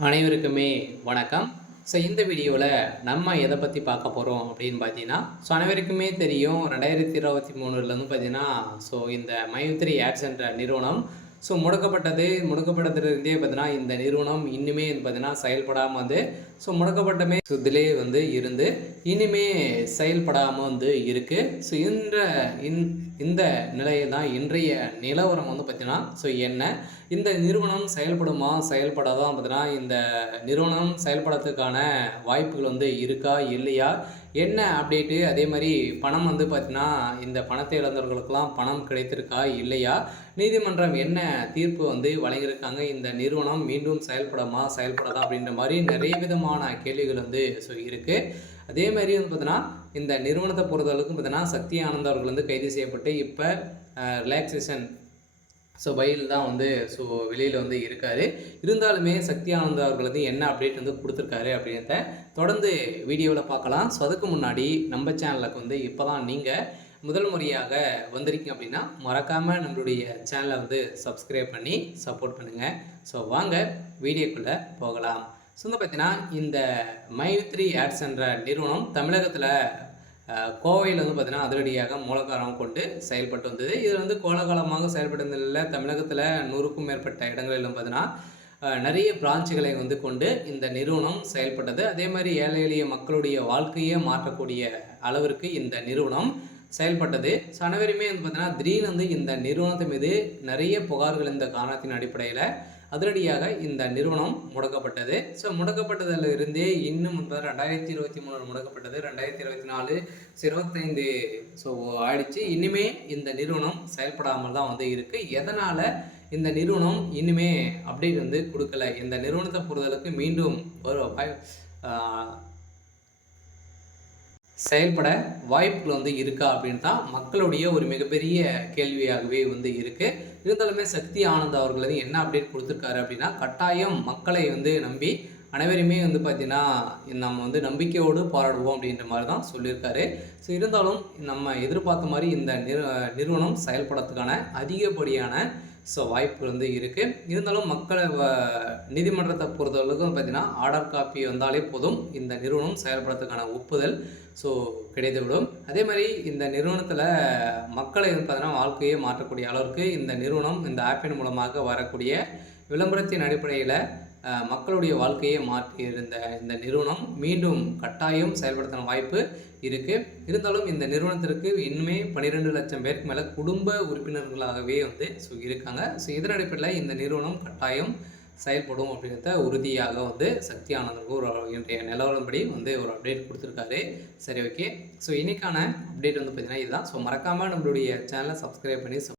அனைவருக்குமே வணக்கம். இந்த வீடியோவில் நம்ம எதை பற்றி பார்க்க போகிறோம் அப்படின்னு பார்த்தீங்கன்னா, அனைவருக்குமே தெரியும் 2023லேருந்து பார்த்தீங்கன்னா, இந்த மைத்ரி ஆட்ஸ் என்ற நிறுவனம் முடக்கப்பட்டதுலேருந்தே பார்த்தீங்கன்னா, இந்த நிறுவனம் இன்னுமே பார்த்தீங்கன்னா செயல்படாமல் வந்து முடக்கப்பட்டமே இதிலே வந்து இருந்து இனிமே செயல்படாமல் வந்து இருக்குது. இந்த நிலையில் தான் இன்றைய நிலவரம் வந்து பார்த்தீங்கன்னா என்ன இந்த நிறுவனம் செயல்படுமா செயல்படாதான் பார்த்தீங்கன்னா இந்த நிறுவனம் செயல்படுறதுக்கான வாய்ப்புகள் வந்து இருக்கா இல்லையா, என்ன அப்டேட்டு, அதே மாதிரி பணம் வந்து பார்த்தீங்கன்னா இந்த பணத்தை இழந்தவர்களுக்கெல்லாம் பணம் கிடைத்திருக்கா இல்லையா, நீதிமன்றம் என்ன தீர்ப்பு வந்து வழங்கியிருக்காங்க, இந்த நிறுவனம் மீண்டும் செயல்படாதா அப்படின்ற மாதிரி நிறைய விதமான கேள்விகள் வந்து இருக்குது. அதே மாதிரி வந்து பார்த்தீங்கன்னா இந்த நிறுவனத்தை பொறுத்தளவுக்கு பார்த்தீங்கன்னா சக்தி ஆனந்த் அவர்கள் வந்து கைது செய்யப்பட்டு இப்போ ரிலாக்ஸேஷன் பையில் தான் வந்து வெளியில் வந்து இருக்கார். இருந்தாலுமே சக்தி ஆனந்த் அவர்கள் வந்து என்ன அப்டேட் வந்து கொடுத்துருக்காரு அப்படின்றத தொடர்ந்து வீடியோவில் பார்க்கலாம். அதுக்கு முன்னாடி நம்ம சேனலுக்கு வந்து இப்போ தான் நீங்கள் முதல் முறையாக வந்திருக்கீங்க அப்படின்னா மறக்காமல் நம்மளுடைய சேனலை வந்து சப்ஸ்கிரைப் பண்ணி சப்போர்ட் பண்ணுங்கள். வாங்க வீடியோக்குள்ளே போகலாம். வந்து பார்த்தீங்கன்னா இந்த மைத்ரி ஆட்ஸ் என்ற நிறுவனம் தமிழகத்தில் கோவையில் வந்து பார்த்தீங்கன்னா அதிரடியாக மூலகாரம் கொண்டு செயல்பட்டு வந்தது. இதில் வந்து கோலகாலமாக செயல்பட்டதில் தமிழகத்தில் 100க்கும் மேற்பட்ட இடங்களிலும் பார்த்தீங்கன்னா நிறைய பிரான்ச்சுகளை வந்து கொண்டு இந்த நிறுவனம் செயல்பட்டது. அதே மாதிரி ஏழை எளிய மக்களுடைய வாழ்க்கையை மாற்றக்கூடிய அளவிற்கு இந்த நிறுவனம் செயல்பட்டது. அனைவருமே வந்து பார்த்தீங்கன்னா திடீர்னு வந்து இந்த நிறுவனத்து மீது நிறைய புகார்கள் இந்த காரணத்தின் அடிப்படையில் அதிரடியாக இந்த நிறுவனம் முடக்கப்பட்டது. முடக்கப்பட்டதில் இருந்தே இன்னும் 2023 முடக்கப்பட்டது, 2024 25 ஆயிடுச்சு. இனிமே இந்த நிறுவனம் செயல்படாமல் தான் வந்து இருக்குது. எதனால் இந்த நிறுவனம் இனிமே அப்டேட் வந்து கொடுக்கல, இந்த நிறுவனத்தை பொறுத்தளவுக்கு மீண்டும் செயல்பட வாய்ப்புகள் வந்து இருக்கா அப்படின்னு தான் மக்களுடைய ஒரு மிகப்பெரிய கேள்வியாகவே வந்து இருக்குது. இருந்தாலுமே சக்தி ஆனந்த் அவர்கள் வந்து என்ன அப்டேட் கொடுத்துருக்காரு அப்படின்னா, கட்டாயம் மக்களை வந்து நம்பி அனைவருமே வந்து பார்த்திங்கன்னா நம்ம வந்து நம்பிக்கையோடு போராடுவோம் அப்படின்ற மாதிரி தான் சொல்லியிருக்காரு. இருந்தாலும் நம்ம எதிர்பார்த்த மாதிரி இந்த நிறுவனம் செயல்படுறதுக்கான அதிகப்படியான வாய்ப்பு வந்து இருக்குது. இருந்தாலும் மக்களை நீதிமன்றத்தை பொறுத்தளவுக்கு பார்த்திங்கன்னா ஆர்டர் காப்பி வந்தாலே போதும் இந்த நிறுவனம் செயல்படுறதுக்கான ஒப்புதல் கிடைத்துவிடும். அதே மாதிரி இந்த நிறுவனத்தில் மக்களை பார்த்தீங்கன்னா வாழ்க்கையை மாற்றக்கூடிய அளவிற்கு இந்த நிறுவனம் இந்த ஆப்பின் மூலமாக வரக்கூடிய விளம்பரத்தின் அடிப்படையில் மக்களுடைய வாழ்க்கையை மாற்றியிருந்த இந்த நிறுவனம் மீண்டும் கட்டாயம் செயல்படுத்தின வாய்ப்பு இருக்குது. இருந்தாலும் இந்த நிறுவனத்திற்கு இன்னுமே 12 லட்சம் பேருக்கு மேலே குடும்ப உறுப்பினர்களாகவே வந்து இருக்காங்க. இதன் அடிப்படையில் இந்த நிறுவனம் கட்டாயம் செயல்படும் அப்படின்றத உறுதியாக வந்து சக்தி ஆனந்துக்கு ஒரு இன்றைய நிலவரப்படி வந்து ஒரு அப்டேட் கொடுத்துருக்காரு. சரி, ஓகே. இன்றைக்கான அப்டேட் வந்து பார்த்திங்கன்னா இதுதான். மறக்காமல் நம்மளுடைய சேனலை சப்ஸ்கிரைப் பண்ணி